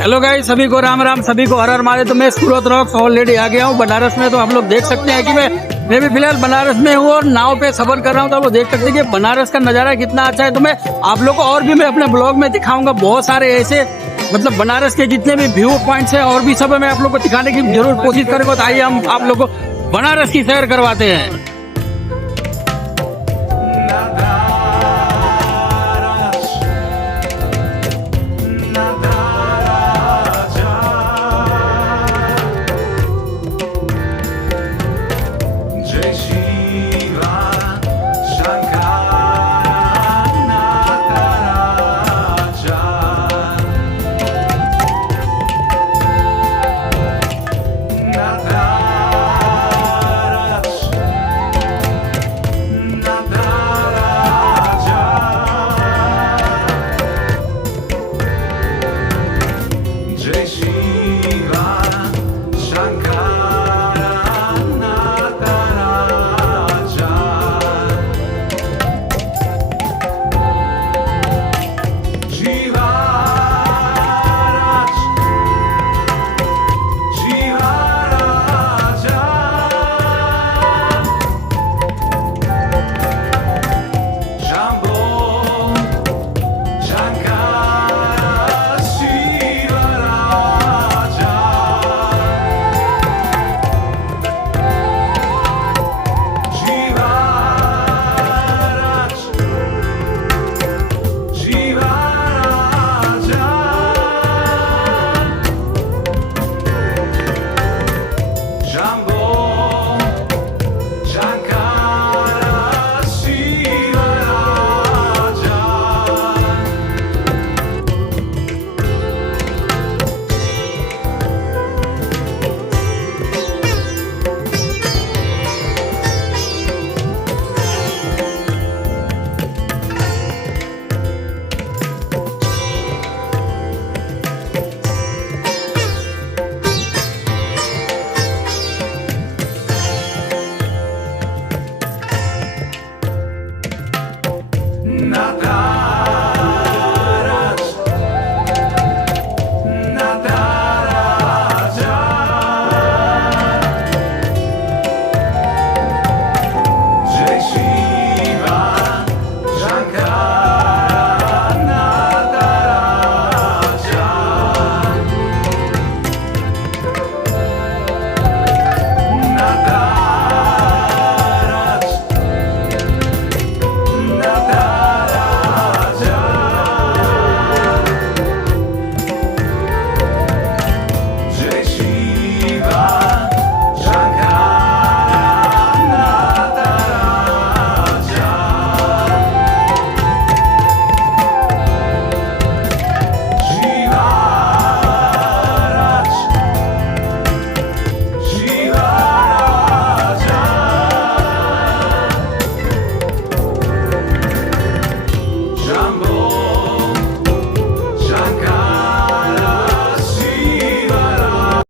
Hello guys, सभी को राम राम, सभी को हर हर महादेव। तो मैं सूरत रॉक्स ऑलरेडी आ गया हूँ बनारस में। तो आप लोग देख सकते हैं कि मैं भी फिलहाल बनारस में हूँ और नाव पे सफर कर रहा हूँ। तो आप लोग देख सकते हैं कि बनारस का नजारा कितना अच्छा है। तो मैं आप लोग को और भी मैं अपने ब्लॉग में दिखाऊंगा बहुत सारे ऐसे, मतलब बनारस के जितने भी व्यू पॉइंट्स है और भी सब मैं आप लोग को दिखाने की जरूर कोशिश करूंगा। तो आइए हम आप लोग को बनारस की सैर करवाते हैं।